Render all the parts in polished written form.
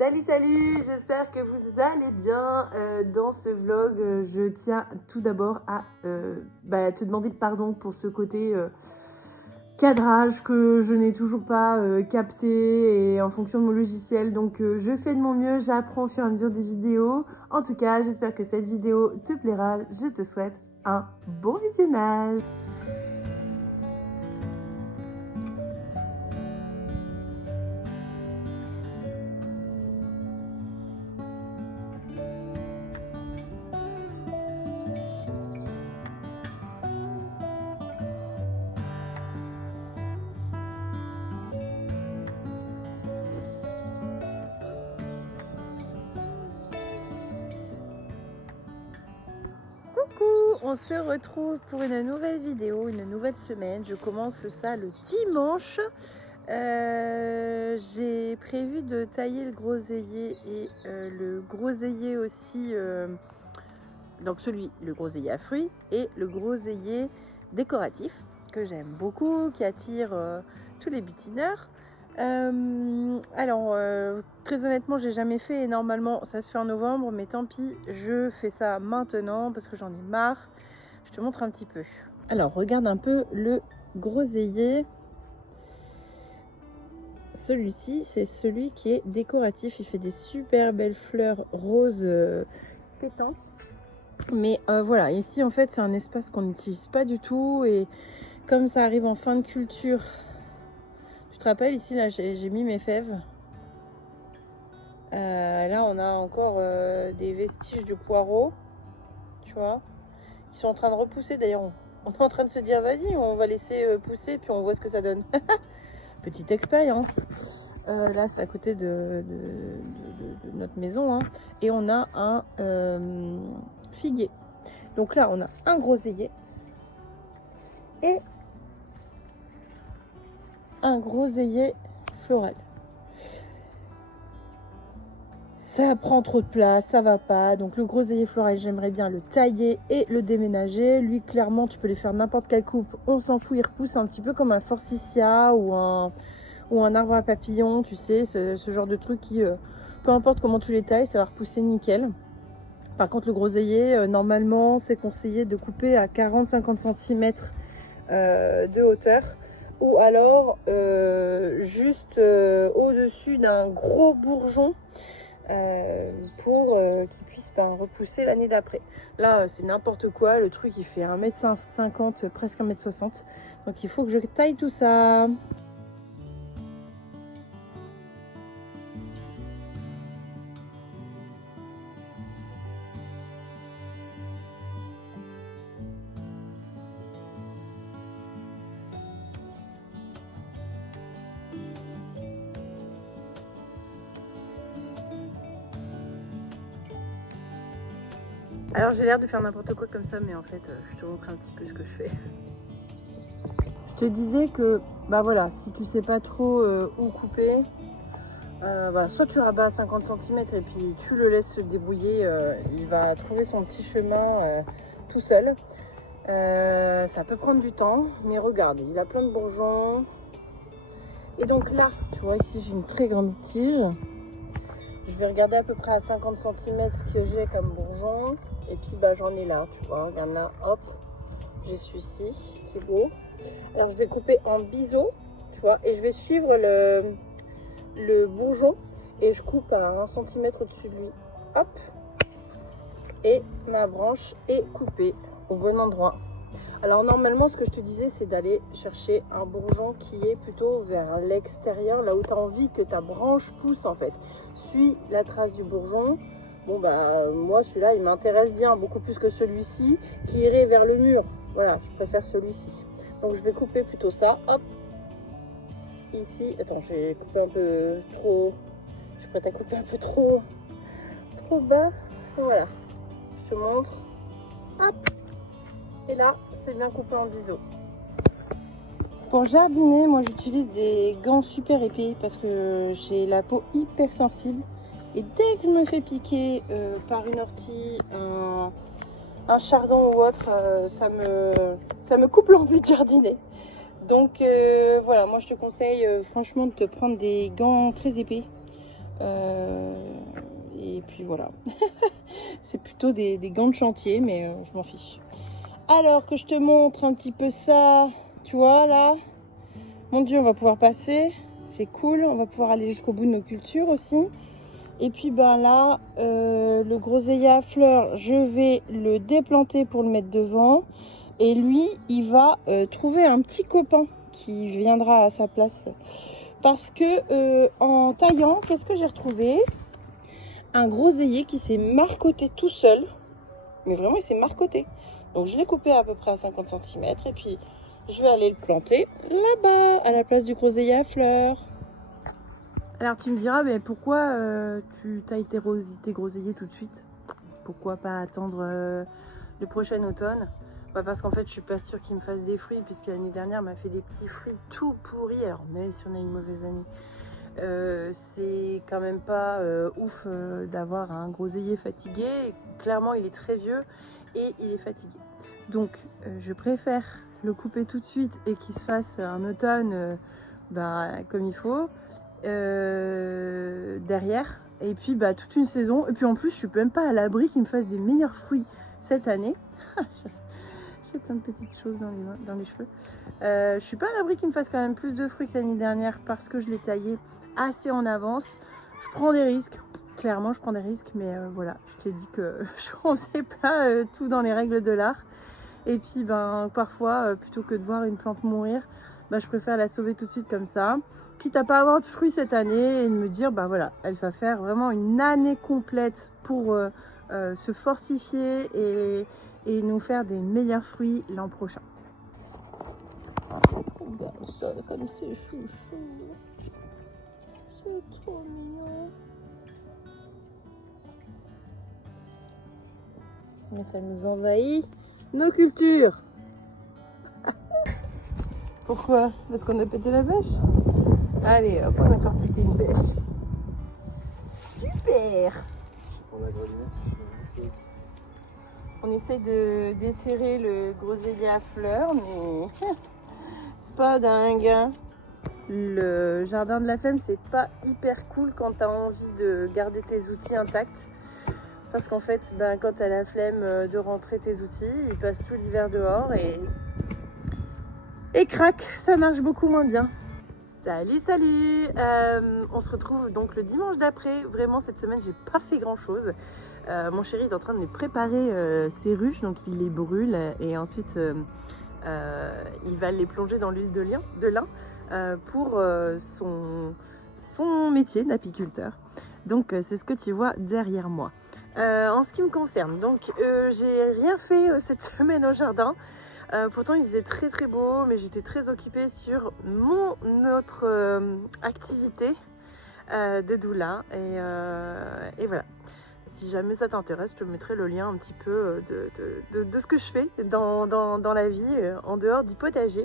Salut, j'espère que vous allez bien. Dans ce vlog, je tiens tout d'abord à te demander pardon pour ce côté cadrage que je n'ai toujours pas capté et en fonction de mon logiciel. Donc je fais de mon mieux, j'apprends au fur et à mesure des vidéos. En tout cas, j'espère que cette vidéo te plaira. Je te souhaite un bon visionnage. Coucou, on se retrouve pour une nouvelle vidéo, une nouvelle semaine. Je commence ça le dimanche. J'ai prévu de tailler le groseillier et le groseillier aussi, donc le groseillier à fruits et le groseillier décoratif que j'aime beaucoup, qui attire tous les butineurs. Très honnêtement, j'ai jamais fait et normalement ça se fait en novembre, mais tant pis, je fais ça maintenant parce que j'en ai marre. Je te montre un petit peu. Alors regarde un peu le groseillier. Celui-ci, c'est celui qui est décoratif. Il fait des super belles fleurs roses pétantes. Mais voilà, ici en fait c'est un espace qu'on n'utilise pas du tout et comme ça arrive en fin de culture. Tu te rappelles ici là j'ai mis mes fèves. Là on a encore des vestiges de poireaux, tu vois, qui sont en train de repousser. D'ailleurs on est en train de se dire vas-y on va laisser pousser puis on voit ce que ça donne. Petite expérience. Là c'est à côté de notre maison hein. Et on a un figuier. Donc là on a un groseillier et un groseillier floral. Ça prend trop de place, ça va pas. Donc le groseillier floral, j'aimerais bien le tailler et le déménager. Lui, clairement, tu peux lui faire n'importe quelle coupe. On s'en fout, il repousse un petit peu comme un forsythia ou un arbre à papillons, tu sais, ce genre de truc qui, peu importe comment tu les tailles, ça va repousser nickel. Par contre, le groseillier, normalement, c'est conseillé de couper à 40-50 cm de hauteur. Ou alors, juste au-dessus d'un gros bourgeon pour qu'il puisse repousser l'année d'après. Là, c'est n'importe quoi. Le truc, il fait 1,50 m, presque 1,60 m. Donc, il faut que je taille tout ça. Alors j'ai l'air de faire n'importe quoi comme ça, mais en fait je te montre un petit peu ce que je fais. Je te disais que bah voilà, si tu sais pas trop où couper, soit tu rabats à 50 cm et puis tu le laisses se débrouiller, il va trouver son petit chemin tout seul. Ça peut prendre du temps, mais regarde, il a plein de bourgeons. Et donc là, tu vois ici j'ai une très grande tige. Je vais regarder à peu près à 50 cm ce que j'ai comme bourgeon. Et puis bah, j'en ai là, tu vois, regarde là, hop, j'ai celui-ci qui est beau. Alors je vais couper en biseau, tu vois, et je vais suivre le bourgeon et je coupe à 1 cm au-dessus de lui, hop. Et ma branche est coupée au bon endroit. Alors normalement ce que je te disais c'est d'aller chercher un bourgeon qui est plutôt vers l'extérieur, là où tu as envie que ta branche pousse en fait. Suis la trace du bourgeon. Bon bah moi celui-là il m'intéresse bien, beaucoup plus que celui-ci qui irait vers le mur. Voilà, je préfère celui-ci. Donc je vais couper plutôt ça, hop. Ici, attends, j'ai coupé un peu trop, je suis prête à couper un peu trop bas. Voilà, je te montre, hop. Et là, c'est bien coupé en biseau. Pour jardiner, moi j'utilise des gants super épais parce que j'ai la peau hyper sensible. Et dès que je me fais piquer par une ortie, un chardon ou autre, ça me coupe l'envie de jardiner. Donc voilà, moi je te conseille franchement de te prendre des gants très épais. Et puis voilà. C'est plutôt des gants de chantier, mais je m'en fiche. Alors que je te montre un petit peu ça, tu vois là, mon Dieu, on va pouvoir passer, c'est cool, on va pouvoir aller jusqu'au bout de nos cultures aussi. Et puis ben là, le groseillier à fleurs, je vais le déplanter pour le mettre devant. Et lui, il va trouver un petit copain qui viendra à sa place. Parce que en taillant, qu'est-ce que j'ai retrouvé? Un groseillier qui s'est marcoté tout seul. Mais vraiment, il s'est marcoté. Donc je l'ai coupé à peu près à 50 cm. Et puis, je vais aller le planter là-bas, à la place du groseillier à fleurs. Alors tu me diras, mais pourquoi tu tailles tes groseilliers tout de suite? Pourquoi pas attendre le prochain automne? Bah parce qu'en fait je suis pas sûre qu'il me fasse des fruits, puisque l'année dernière m'a fait des petits fruits tout pourris. Alors même si on a une mauvaise année, c'est quand même pas ouf d'avoir un groseillier fatigué. Clairement il est très vieux et il est fatigué. Donc je préfère le couper tout de suite et qu'il se fasse un automne comme il faut. Derrière, et puis toute une saison, et puis en plus je suis même pas à l'abri qu'il me fasse des meilleurs fruits cette année. J'ai plein de petites choses dans les cheveux. Je suis pas à l'abri qu'il me fasse quand même plus de fruits que l'année dernière, parce que je l'ai taillé assez en avance. Je prends des risques, clairement je prends des risques, mais voilà, je t'ai dit que je ne faisais pas tout dans les règles de l'art. Et puis parfois plutôt que de voir une plante mourir, je préfère la sauver tout de suite comme ça, quitte à pas avoir de fruits cette année, et de me dire voilà, elle va faire vraiment une année complète pour se fortifier et nous faire des meilleurs fruits l'an prochain. Regarde ça, comme c'est chouchou, c'est trop mignon. Mais ça nous envahit nos cultures. Pourquoi? Parce qu'on a pété la bêche? Allez hop, on a encore pété une bêche. Super! On essaie d'étirer le groseillier à fleurs, mais c'est pas dingue. Le jardin de la flemme, c'est pas hyper cool quand t'as envie de garder tes outils intacts. Parce qu'en fait, quand t'as la flemme de rentrer tes outils, ils passent tout l'hiver dehors et crac, ça marche beaucoup moins bien. Salut, on se retrouve donc le dimanche d'après. Vraiment cette semaine j'ai pas fait grand chose. Mon chéri est en train de me préparer ses ruches, donc il les brûle et ensuite il va les plonger dans l'huile de lin pour son métier d'apiculteur. Donc c'est ce que tu vois derrière moi. En ce qui me concerne, donc j'ai rien fait cette semaine au jardin. Pourtant il faisait très très beau, mais j'étais très occupée sur notre activité de doula et voilà. Si jamais ça t'intéresse, je te mettrai le lien un petit peu de ce que je fais dans la vie en dehors du potager.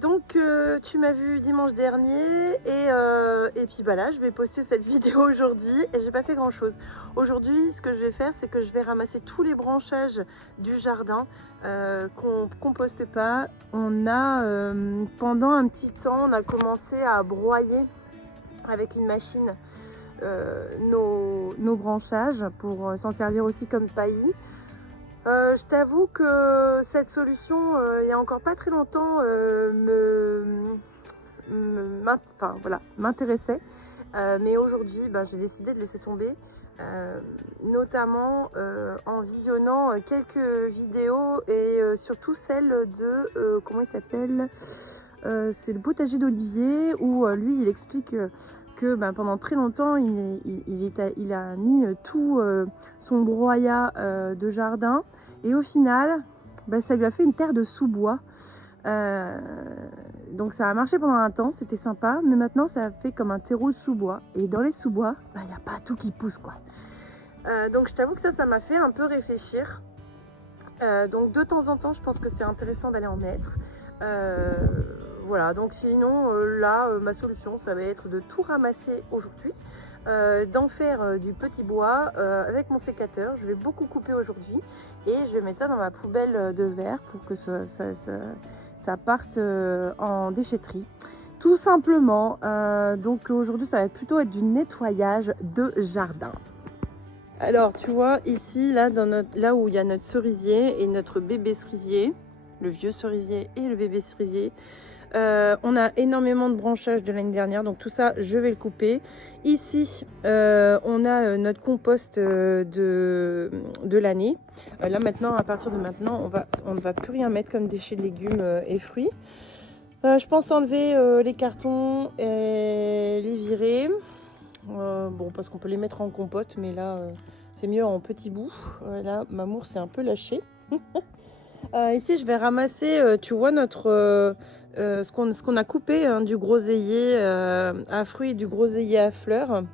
Donc tu m'as vu dimanche dernier et puis là je vais poster cette vidéo aujourd'hui et j'ai pas fait grand chose. Aujourd'hui ce que je vais faire, c'est que je vais ramasser tous les branchages du jardin qu'on composte pas. On a pendant un petit temps on a commencé à broyer avec une machine nos branchages pour s'en servir aussi comme paillis. Je t'avoue que cette solution, il y a encore pas très longtemps, m'intéressait. Mais aujourd'hui, j'ai décidé de laisser tomber, notamment en visionnant quelques vidéos et surtout celle de, comment il s'appelle, c'est le potager d'Olivier, où lui, il explique que pendant très longtemps, il a mis tout son broyat de jardin. Et au final, ça lui a fait une terre de sous-bois. Donc ça a marché pendant un temps, c'était sympa. Mais maintenant, ça a fait comme un terreau de sous-bois. Et dans les sous-bois, il n'y a pas tout qui pousse, quoi. Donc je t'avoue que ça m'a fait un peu réfléchir. Donc de temps en temps, je pense que c'est intéressant d'aller en mettre. Voilà, donc sinon, ma solution, ça va être de tout ramasser aujourd'hui. D'en faire du petit bois avec mon sécateur. Je vais beaucoup couper aujourd'hui et je vais mettre ça dans ma poubelle de verre pour que ça parte en déchetterie. tout simplement. Donc aujourd'hui ça va plutôt être du nettoyage de jardin. Alors tu vois ici là, là où il y a notre cerisier et notre bébé cerisier, le vieux cerisier et le bébé cerisier, on a énormément de branchages de l'année dernière, donc tout ça je vais le couper. Ici on a notre compost de l'année. Là maintenant, à partir de maintenant, on ne va plus rien mettre comme déchets de légumes et fruits. Je pense enlever les cartons et les virer. Bon, parce qu'on peut les mettre en compote, mais là c'est mieux en petits bouts. Là Mamour s'est un peu lâché. Ici je vais ramasser, tu vois, notre ce qu'on a coupé, hein, du groseillier à fruits et du groseillier à fleurs.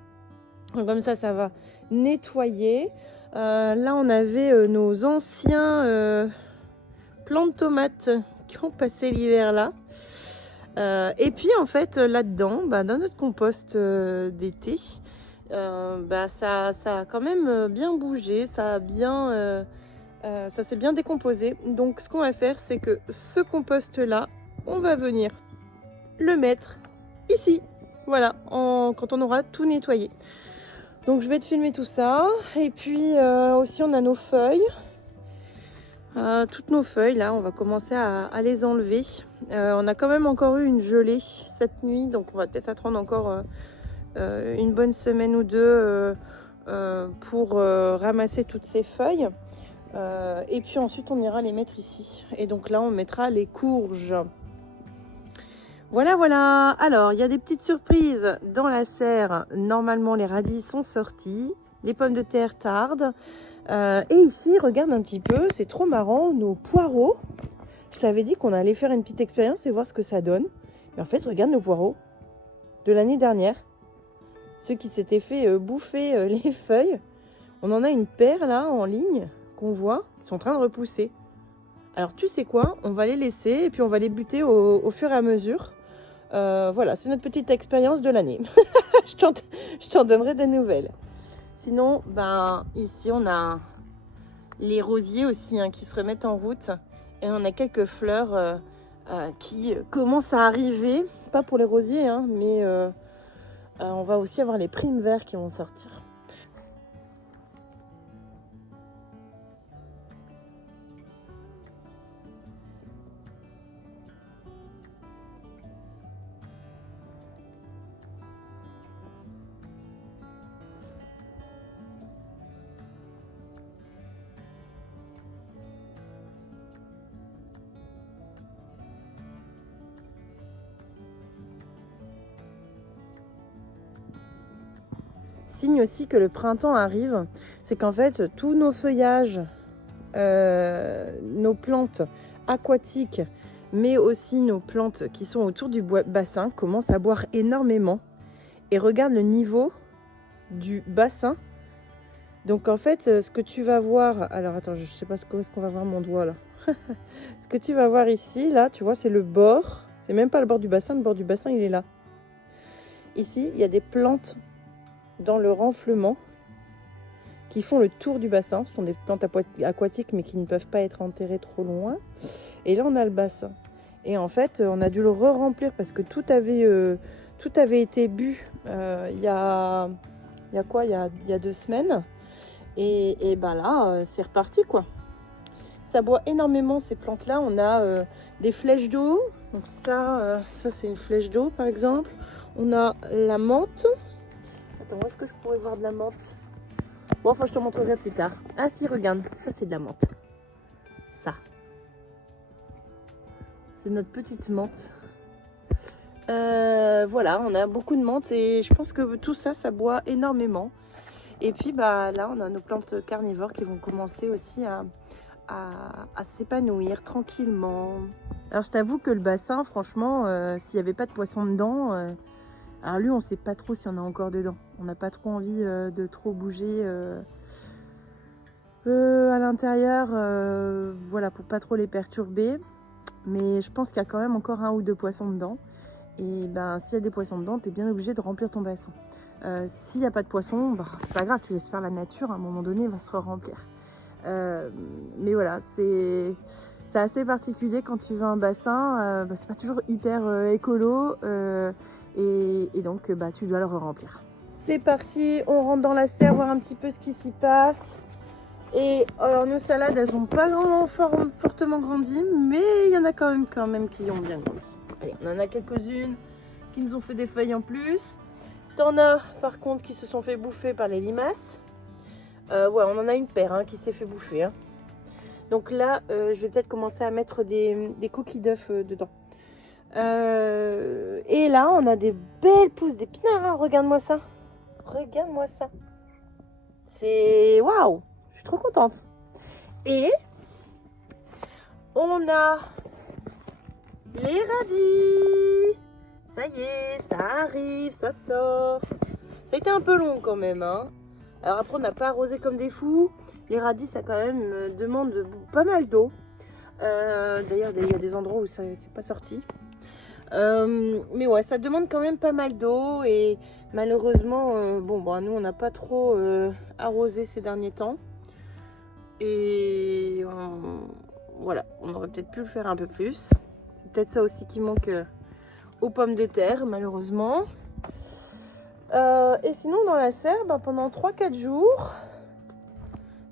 Comme ça va nettoyer. Là on avait nos anciens plants de tomates qui ont passé l'hiver là. Et puis en fait là-dedans, dans notre compost d'été, ça a quand même bien bougé, ça s'est bien décomposé. Donc ce qu'on va faire, c'est que ce compost là, on va venir le mettre ici, voilà, quand on aura tout nettoyé. Donc je vais te filmer tout ça. Et puis aussi on a nos feuilles. Toutes nos feuilles là, on va commencer à les enlever. On a quand même encore eu une gelée cette nuit, donc on va peut-être attendre encore une bonne semaine ou deux pour ramasser toutes ces feuilles. Et puis ensuite on ira les mettre ici. Et donc là on mettra les courges. Voilà, voilà. Alors il y a des petites surprises dans la serre. Normalement les radis sont sortis, les pommes de terre tardent. Et ici, regarde un petit peu, c'est trop marrant, nos poireaux. Je t'avais dit qu'on allait faire une petite expérience et voir ce que ça donne. Et en fait, regarde nos poireaux de l'année dernière. Ceux qui s'étaient fait bouffer les feuilles. On en a une paire là en ligne qu'on voit, qui sont en train de repousser. Alors tu sais quoi, on va les laisser et puis on va les buter au fur et à mesure. Voilà, c'est notre petite expérience de l'année. je t'en donnerai des nouvelles. Sinon, ici on a les rosiers aussi, hein, qui se remettent en route. Et on a quelques fleurs qui commencent à arriver. Pas pour les rosiers, hein, mais on va aussi avoir les primes verts qui vont sortir. Signe aussi que le printemps arrive, c'est qu'en fait tous nos feuillages, nos plantes aquatiques, mais aussi nos plantes qui sont autour du bassin commencent à boire énormément. Et regarde le niveau du bassin. Donc en fait ce que tu vas voir, alors attends, je sais pas où est-ce qu'on va voir mon doigt là. Ce que tu vas voir ici, là, tu vois, c'est le bord. C'est même pas le bord du bassin il est là. Ici il y a des plantes dans le renflement qui font le tour du bassin. Ce sont des plantes aquatiques mais qui ne peuvent pas être enterrées trop loin. Et là on a le bassin. Et en fait on a dû le re-remplir parce que tout avait été bu il y a 2 semaines. Et là c'est reparti quoi. Ça boit énormément ces plantes là. On a des flèches d'eau. Donc ça c'est une flèche d'eau par exemple. On a la menthe. Attends, où est-ce que je pourrais voir de la menthe? Bon, enfin, je te montrerai plus tard. Ah si, regarde, ça c'est de la menthe. Ça. C'est notre petite menthe. Voilà, on a beaucoup de menthe et je pense que tout ça, ça boit énormément. Et puis, là, on a nos plantes carnivores qui vont commencer aussi à s'épanouir tranquillement. Alors, je t'avoue que le bassin, franchement, s'il n'y avait pas de poisson dedans... alors lui, on ne sait pas trop s'il y en a encore dedans. On n'a pas trop envie de trop bouger à l'intérieur, voilà, pour pas trop les perturber. Mais je pense qu'il y a quand même encore 1 ou 2 poissons dedans. Et s'il y a des poissons dedans, tu es bien obligé de remplir ton bassin. S'il n'y a pas de poissons, c'est pas grave, tu laisses faire la nature. À un moment donné, il va se remplir. Mais voilà, c'est assez particulier quand tu veux un bassin, c'est pas toujours hyper écolo et donc tu dois le remplir. C'est parti, on rentre dans la serre voir un petit peu ce qui s'y passe. Et alors nos salades, elles n'ont pas fortement grandi, mais il y en a quand même qui ont bien grandi. Allez, on en a quelques-unes qui nous ont fait des feuilles en plus. T'en as par contre qui se sont fait bouffer par les limaces. Ouais, on en a une paire qui s'est fait bouffer. Donc là, je vais peut-être commencer à mettre des coquilles d'œufs dedans. Et là, on a des belles pousses d'épinards. Regarde-moi ça. Regarde-moi ça. C'est waouh! Je suis trop contente. Et on a les radis. Ça y est, ça arrive, ça sort. Ça a été un peu long quand même. Alors après, on n'a pas arrosé comme des fous. Les radis, ça quand même demande pas mal d'eau. D'ailleurs, il y a des endroits où ça c'est pas sorti. Mais ouais, ça demande quand même pas mal d'eau. Et malheureusement, nous, on n'a pas trop arrosé ces derniers temps. Et voilà, on aurait peut-être pu le faire un peu plus. C'est peut-être ça aussi qui manque aux pommes de terre, malheureusement. Et sinon, dans la serre, pendant 3-4 jours...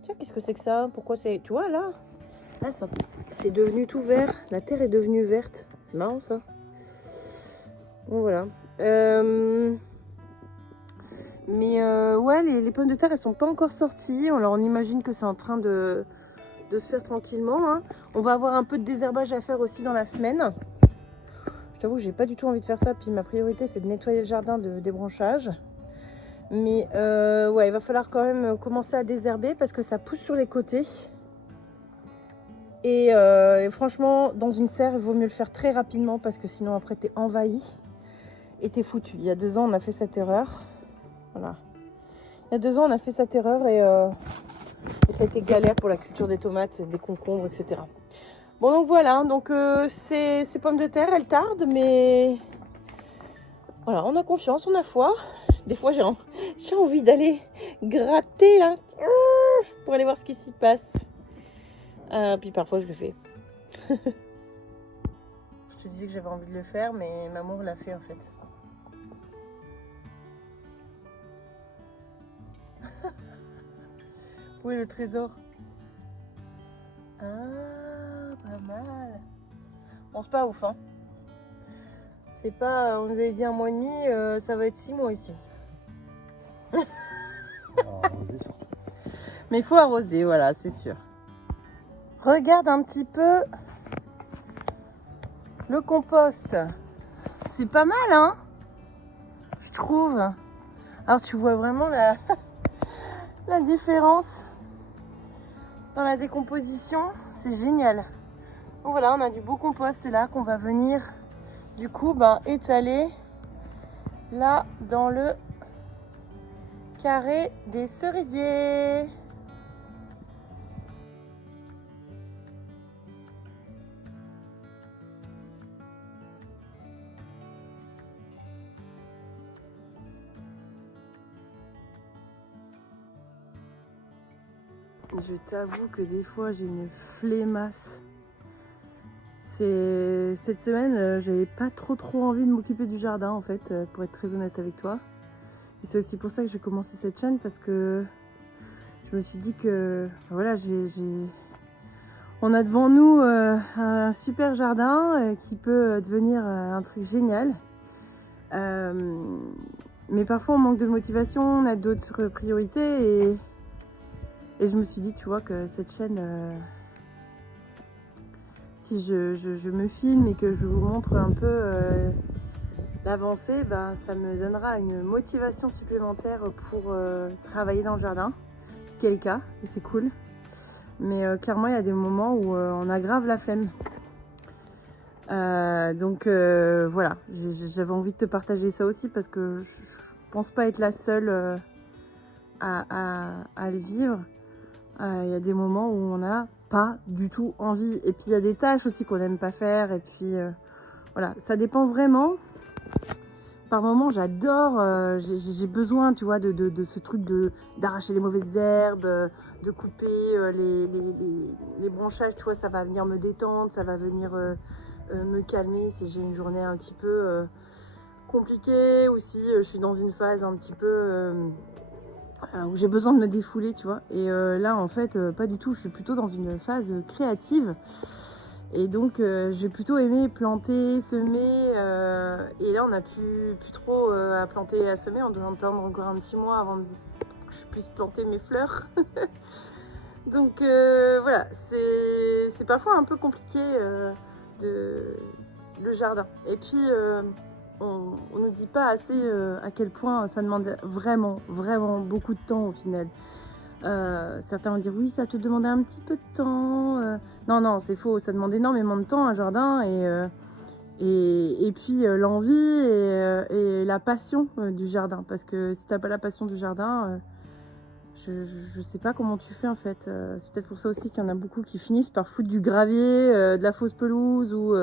Tiens, qu'est-ce que c'est que ça? Pourquoi c'est... Tu vois, là c'est devenu tout vert. La terre est devenue verte. C'est marrant, ça. Bon, voilà. Ouais, les pommes de terre, elles sont pas encore sorties. Alors, on imagine que c'est en train de se faire tranquillement. On va avoir un peu de désherbage à faire aussi dans la semaine. Je t'avoue que j'ai pas du tout envie de faire ça. Puis ma priorité, c'est de nettoyer le jardin de débranchage. Mais ouais, il va falloir quand même commencer à désherber parce que ça pousse sur les côtés. Et franchement, dans une serre, il vaut mieux le faire très rapidement parce que sinon après t'es envahi et t'es foutu. Il y a 2 ans, on a fait cette erreur. Voilà. Il y a 2 ans, on a fait cette erreur et ça a été galère pour la culture des tomates, des concombres, etc. Bon, donc voilà. Donc ces pommes de terre, elles tardent, mais voilà, on a confiance, on a foi. Des fois, j'ai envie d'aller gratter là pour aller voir ce qui s'y passe. Puis parfois, je le fais. Je te disais que j'avais envie de le faire, mais maman l'a fait en fait. Où est le trésor? Ah, pas mal. Bon, c'est pas ouf, C'est pas, on nous avait dit 1 mois et demi, ça va être 6 mois ici. Arroser surtout. Mais il faut arroser, voilà, c'est sûr. Regarde un petit peu le compost. C'est pas mal, je trouve. Alors tu vois vraiment la différence dans la décomposition. C'est génial. Donc voilà, on a du beau compost là qu'on va venir du coup étaler là dans le carré des cerisiers. Je t'avoue que des fois j'ai une flemmasse. Cette semaine, j'avais pas trop envie de m'occuper du jardin en fait, pour être très honnête avec toi. Et c'est aussi pour ça que j'ai commencé cette chaîne parce que je me suis dit que voilà, on a devant nous un super jardin qui peut devenir un truc génial. Mais parfois on manque de motivation, on a d'autres priorités et je me suis dit, tu vois, que cette chaîne, si je me filme et que je vous montre un peu l'avancée, ça me donnera une motivation supplémentaire pour travailler dans le jardin, ce qui est le cas, et c'est cool. Mais clairement, il y a des moments où on a grave la flemme. Donc voilà, j'avais envie de te partager ça aussi parce que je pense pas être la seule à le vivre. Il y a des moments où on n'a pas du tout envie. Et puis il y a des tâches aussi qu'on n'aime pas faire. Et puis voilà, ça dépend vraiment. par moments, j'adore, j'ai besoin, tu vois, de ce truc d'arracher les mauvaises herbes, de couper les branchages, tu vois, ça va venir me détendre, ça va venir me calmer si j'ai une journée un petit peu compliquée ou si je suis dans une phase un petit peu où j'ai besoin de me défouler, tu vois. Et là, en fait, pas du tout, je suis plutôt dans une phase créative. Et donc, j'ai plutôt aimé planter, semer. Et là, on n'a plus trop à planter et à semer. On doit attendre encore un petit mois avant que je puisse planter mes fleurs. Donc, voilà, c'est parfois un peu compliqué le jardin. Et puis, on ne nous dit pas assez à quel point ça demande vraiment, vraiment beaucoup de temps au final. Certains vont dire oui, ça te demande un petit peu de temps. Non, c'est faux, ça demande énormément de temps un jardin et puis l'envie et la passion du jardin. Parce que si t'as pas la passion du jardin, je sais pas comment tu fais en fait. C'est peut-être pour ça aussi qu'il y en a beaucoup qui finissent par foutre du gravier, de la fausse pelouse ou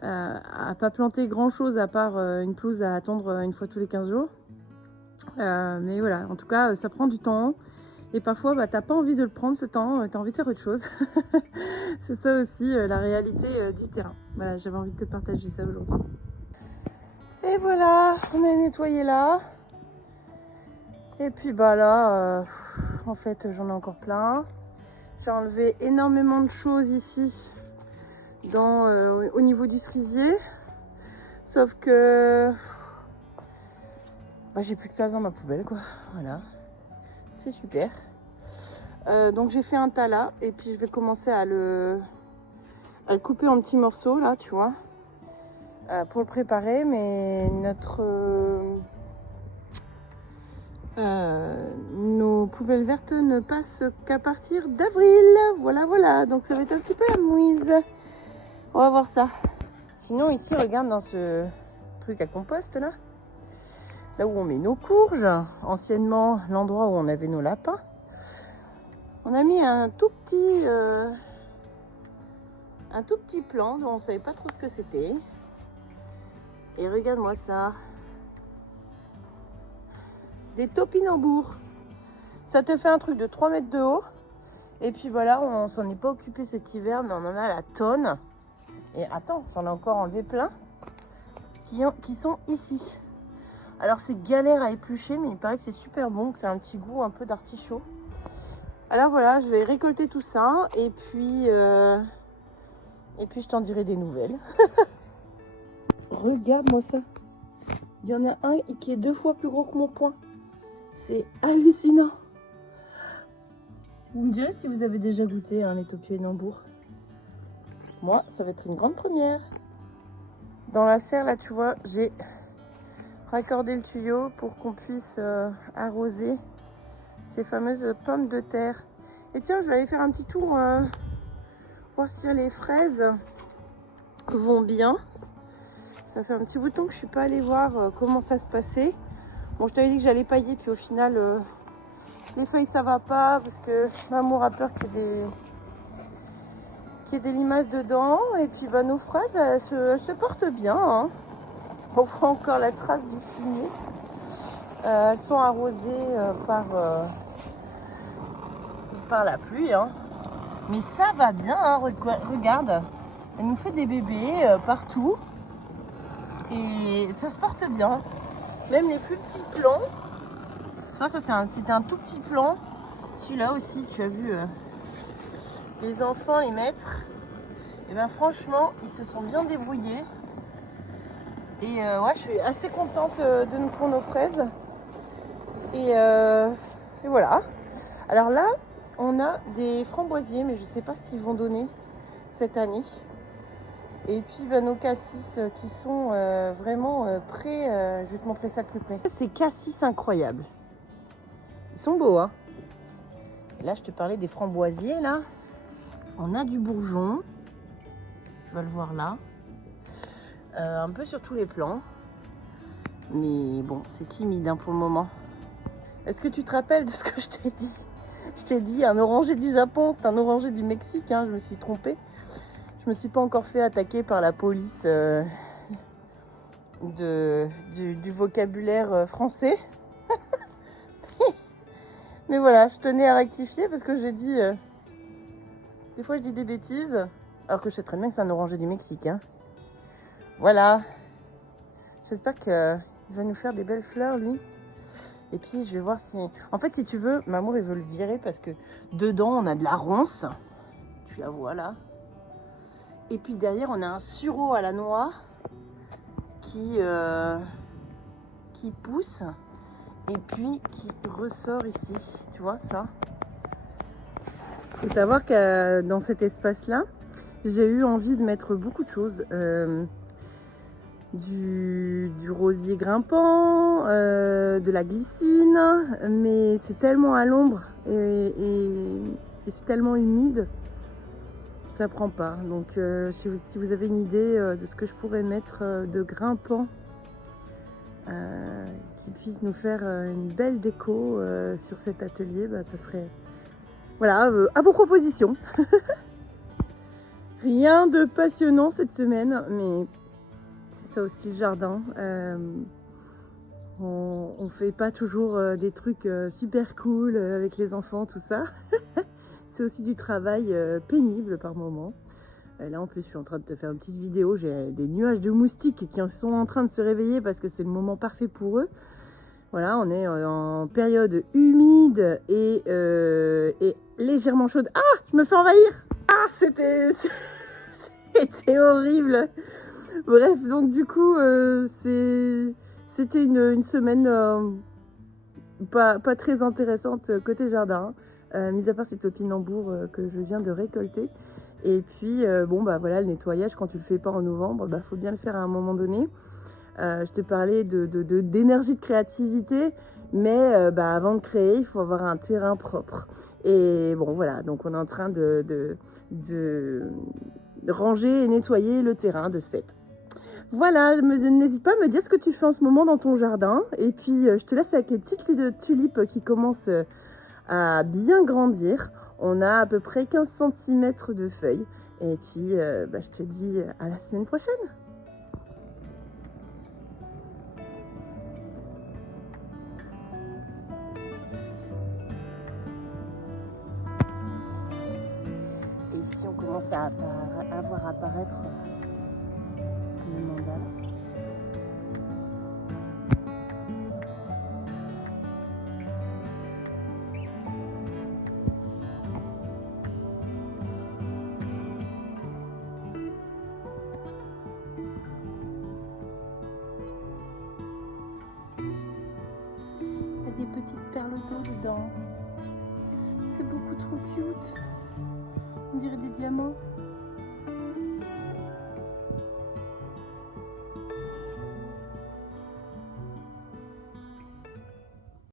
à pas planter grand chose à part une pelouse à attendre une fois tous les 15 jours. Mais voilà, en tout cas, ça prend du temps. Et parfois, bah, t'as pas envie de le prendre ce temps, t'as envie de faire autre chose. C'est ça aussi la réalité du terrain. Voilà, j'avais envie de te partager ça aujourd'hui. Et voilà, on a nettoyé là. Et puis bah là, en fait, j'en ai encore plein. J'ai enlevé énormément de choses ici au niveau du cerisier. Sauf que bah, j'ai plus de place dans ma poubelle, quoi. Voilà. C'est super. Donc j'ai fait un tas là et puis je vais commencer à le couper en petits morceaux là, tu vois, pour le préparer. Mais nos poubelles vertes ne passent qu'à partir d'avril. Voilà. Donc ça va être un petit peu la mouise. On va voir ça. Sinon ici, regarde dans ce truc à compost là. Là où on met nos courges, anciennement l'endroit où on avait nos lapins, on a mis un tout petit plant dont on ne savait pas trop ce que c'était. Et regarde-moi ça. Des topinambours. Ça te fait un truc de 3 mètres de haut. Et puis voilà, on s'en est pas occupé cet hiver, mais on en a la tonne. Et attends, j'en ai encore enlevé plein qui sont ici. Alors c'est galère à éplucher, mais il paraît que c'est super bon, que c'est un petit goût un peu d'artichaut. Alors voilà, je vais récolter tout ça et puis je t'en dirai des nouvelles. Regarde-moi ça. Il y en a un qui est 2 fois plus gros que mon poing. C'est hallucinant. Vous me direz si vous avez déjà goûté les topinambours. Moi, ça va être une grande première. Dans la serre, là, tu vois, j'ai raccorder le tuyau pour qu'on puisse arroser ces fameuses pommes de terre. Et tiens, je vais aller faire un petit tour voir si les fraises vont bien. Ça fait un petit bout de temps que je suis pas allée voir comment ça se passait. Bon, je t'avais dit que j'allais pailler, puis au final les feuilles ça va pas parce que maman a peur qu'il y ait des limaces dedans. Et puis bah, nos fraises elles se portent bien, hein. On voit encore la trace du fumier. Elles sont arrosées par la pluie. Hein. Mais ça va bien, hein. Regarde. Elle nous fait des bébés partout. Et ça se porte bien. Même les plus petits plants. Tu vois, ça c'était un tout petit plant. Celui-là aussi, tu as vu les enfants, les maîtres. Et bien franchement, ils se sont bien débrouillés. Et ouais, je suis assez contente pour nos fraises. Et voilà. Alors là, on a des framboisiers, mais je ne sais pas s'ils vont donner cette année. Et puis nos cassis qui sont vraiment prêts. Je vais te montrer ça de plus près. Ces cassis incroyables. Ils sont beaux, hein. Et là, je te parlais des framboisiers, là. On a du bourgeon. Tu vas le voir là. Un peu sur tous les plans. Mais bon, c'est timide hein, pour le moment. Est-ce que tu te rappelles de ce que je t'ai dit? Je t'ai dit un oranger du Japon, c'est un oranger du Mexique. Hein, je me suis trompée. Je me suis pas encore fait attaquer par la police du vocabulaire français. Mais voilà, je tenais à rectifier parce que j'ai dit... des fois, je dis des bêtises, alors que je sais très bien que c'est un oranger du Mexique. Hein. Voilà. J'espère qu'il va nous faire des belles fleurs, lui. Et puis, je vais voir si... En fait, si tu veux, Mamour, il veut le virer parce que dedans, on a de la ronce. Tu la vois, là. Et puis, derrière, on a un sureau à la noix qui pousse et puis qui ressort ici. Tu vois, ça? Il faut savoir que dans cet espace-là, j'ai eu envie de mettre beaucoup de choses. Du rosier grimpant, de la glycine, mais c'est tellement à l'ombre et c'est tellement humide, ça prend pas. Donc si vous avez une idée de ce que je pourrais mettre de grimpant qui puisse nous faire une belle déco sur cet atelier, bah, ça serait... Voilà, à vos propositions. Rien de passionnant cette semaine, mais c'est ça aussi le jardin. On fait pas toujours des trucs super cool avec les enfants, tout ça. C'est aussi du travail pénible par moment. Là en plus je suis en train de te faire une petite vidéo, j'ai des nuages de moustiques qui sont en train de se réveiller parce que c'est le moment parfait pour eux. Voilà, on est en période humide et légèrement chaude. Ah, je me fais envahir! Ah, c'était horrible! Bref, donc du coup, c'était une semaine pas très intéressante côté jardin, mis à part ces topinambours que je viens de récolter. Et puis, bon, bah voilà, le nettoyage, quand tu le fais pas en novembre, bah faut bien le faire à un moment donné. Je te parlais d'énergie de créativité, mais bah, avant de créer, il faut avoir un terrain propre. Et bon, voilà, donc on est en train de ranger et nettoyer le terrain de ce fait. Voilà, n'hésite pas à me dire ce que tu fais en ce moment dans ton jardin. Et puis, je te laisse avec les petites tulipes qui commencent à bien grandir. On a à peu près 15 cm de feuilles. Et puis, bah, je te dis à la semaine prochaine. Et ici, on commence à voir apparaître le mandala. Il y a des petites perles d'eau dedans. C'est beaucoup trop cute. On dirait des diamants.